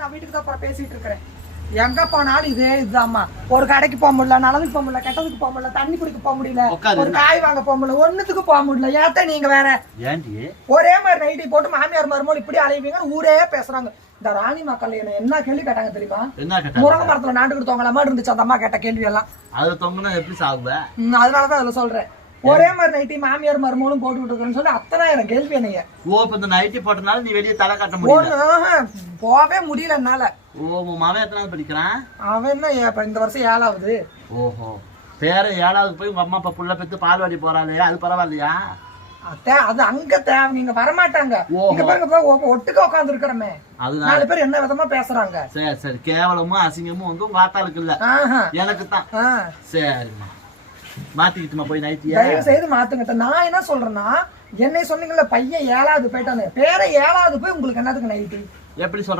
நான் வீட்டுக்கு தான் பேசிட்டு இருக்கிறேன். எங்க போனாலும் இதே இதுதாம்மா. ஒரு கடைக்கு போக முடியல, நல்லதுக்கு போக முடியல, கெட்டதுக்கு போக முடியல, தண்ணி குடிக்க போக முடியல, ஒரு காய் வாங்க போக முடியல, ஒண்ணுத்துக்கு போக முடியல. ஏத்த நீங்க வேற ஒரே மாதிரி நைட்டி போட்டு மாமியார் மருமகள் இப்படி அலைவீங்கன்னு ஊரே பேசுறாங்க. இந்த ராணி மக்கள் என்ன கேள்வி கேட்டாங்க தெரியுமா? முருங்கை மரத்துல நாட்டுக்கு தொங்கல மாதிரி இருந்துச்சு அந்த அம்மா கேட்ட கேள்வி எல்லாம். அதனாலதான் அதுல சொல்றேன். ஒரே மாதிரி நைட்டி மாமியார் மருமகளும் போட்டுக்கிட்டு இருக்கேன்னு சொல்லி 10,000 கேள்வி என்னைய. நைட்டி போட்டனால நீ வெளியே தலை காட்ட முடியல. போவே முடியல என்னால. மாவன் எத்தனாவது படிக்கிறான்? அவன் என்ன இந்த வருஷம் 7வது. ஓஹோ, பேர 7வது போய் உங்க அம்மா அப்பா புள்ள பெத்து பால்வாடி போறாளையா? அது பரவாயில்லையா? அது அங்க தேவை. நீங்க வரமாட்டாங்க. இங்க பாருங்க, ஒட்டுக்க உட்கார்ந்து இருக்கிறமே 4 பேர் என்ன விதமா பேசுறாங்க. சரி சரி, கேவலமும் அசிங்கமும் வந்து உங்க ஆத்தாளுக்கு இல்ல, எனக்கு தான். சரிம்மா, மாத்திக்கிட்டுமா போய் நைட்டியா? தயவு செய்து மாத்துங்க. நான் என்ன சொல்றேன்னா, என்னை சொன்னீங்கல்ல பையன் 7வது போயிட்டானு, பேர 7வது போய் உங்களுக்கு என்னதுக்கு நைட்டி? எப்படி சொல்ற?